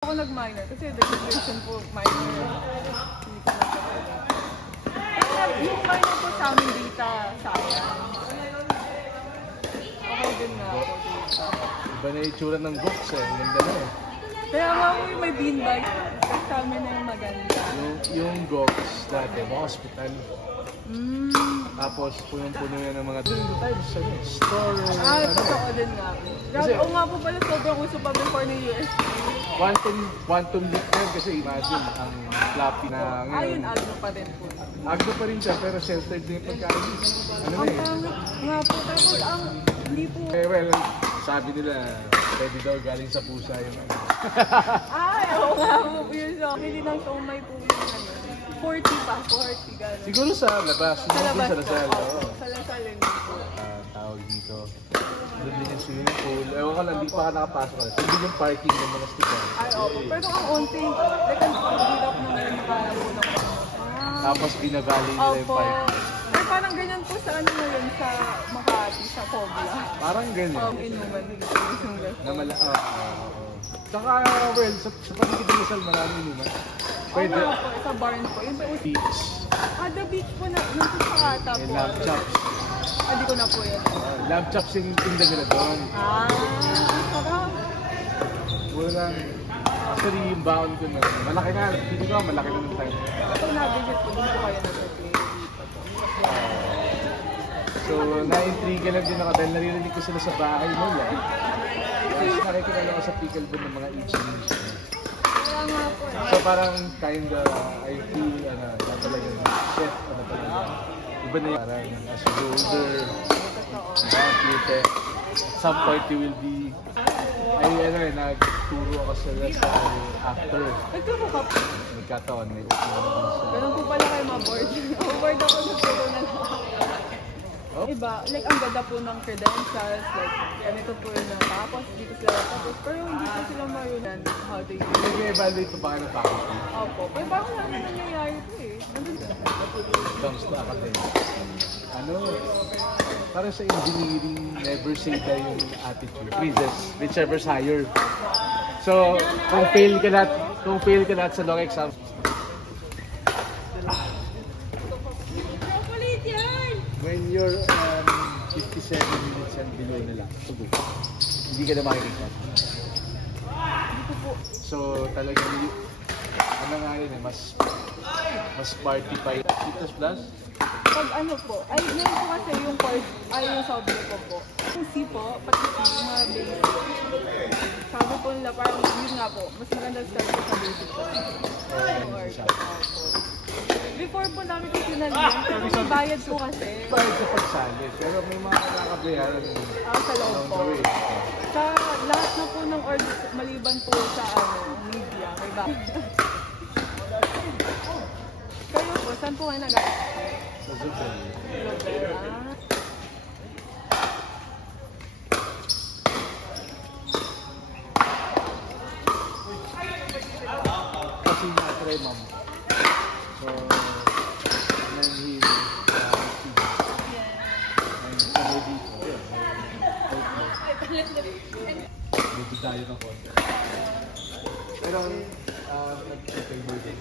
Ako nag-minor kasi registration po minor. Yung minor po sa amin data sayang. Okay din nga ako dito. Iba na yung itsura ng box eh. Ang ganda na eh. Kaya nga po yung may beanbag. Kasi sa amin na yung maganda. Yung box dati, mga hospital. Tapos punong-puno yan ng mga tayo sa store. Totoo din nga po. Grabe, oo nga po pala sobrang uso pa before ng USB. Quantum leap yan kasi imagine ang floppy na ngayon. Ayun, algo pa rin po. Agdo pa rin siya pero sheltered din yung pagkain. Ano Ang eh? pangit nga po, tapos ang hindi po... Well, sabi nila, pwede daw galing sa pusa yung ano. Ay, oo nga po yun. So, hindi ng somay po yung ano. 40 pa, 40 gano'n. Siguro sa labas. Sa labas Sa po. Lasal. Oo. Sa Lasal yun po. Tawag dito. Doon din yung swimming pool. Ewan ko lang, hindi pa ka nakapasok ka. So, doon yung parking ng mga sticker. Ay, opo. Pero ang onting, like, ang hirap na ngayon nakaramunok. Tapos binabali nila yung Opo. parking. Ay, parang ganyan po sa ano ngayon, sa Makati, sa Pobla. Parang ganyan. Inuman. Saka, well, sa paligid ng Lasal, marami inuman. Pwede. Oo nga po, sa barn po. Yung Beach. the beach po na, nung sa ata po. Lamb chops. Hindi ko na po yun. Lamb chops yung tinda nila doon. Sarap. Walang, actually yung baon ko na, malaki na, hindi ko malaki na ng time. Ito na-visit po, dun po kayo nag-play dito po. So, na-intriga lang din ako dahil naririnig ko sila sa bahay nila. Tapos nakikilala ko sa pickleball ng mga ichis. Kaya nga po. So parang kinda, I feel, na talaga, chef, talaga. Iba na yung parang as you go older, cute, some point you will be, nagturo ako sila sa actor. Nagturo ka po. Nagkataon, may open naman siya. Ganun po pala kayo ma-board. Ma-board ako sa puro na lang. Oh? Iba, like ang ganda po ng credentials, like ganito po yun na tapos dito sila tapos pero hindi po sila marunong how to use it. Nag-evaluate pa ba kayo ng faculty? Opo, pero parang wala naman nangyayari po eh. Nandun sila. Comes to academic. Para sa engineering, never say die yung attitude. Quizzes, whichever's higher. So, kung fail ka lahat sa long exam, when you're 57 minutes and below na lang, hindi ka na makikita. Dito po. So, talagang nga yun mas party pa yun. Titos Plus? Pag ano po, ay yun po kasi yung course, ay yung sabi ko po. Yung C po, pati yung mga basic. Sabi po nila parang yun nga po, mas maganda start po sa basic po. Before po namin kasi naliyan, pero may bayad po kasi. Bayad sa pagsali, pero may mga nakakabayaran Sa loob po. Sa lahat na po ng order, maliban po sa media, may bayad. Kayo po, saan po kayo nag-aaral? Sa Zubel. Kasi na-try ma'am. So, nanghihili sa dito. Medyo tayo ng konti. Pero, nag-table din.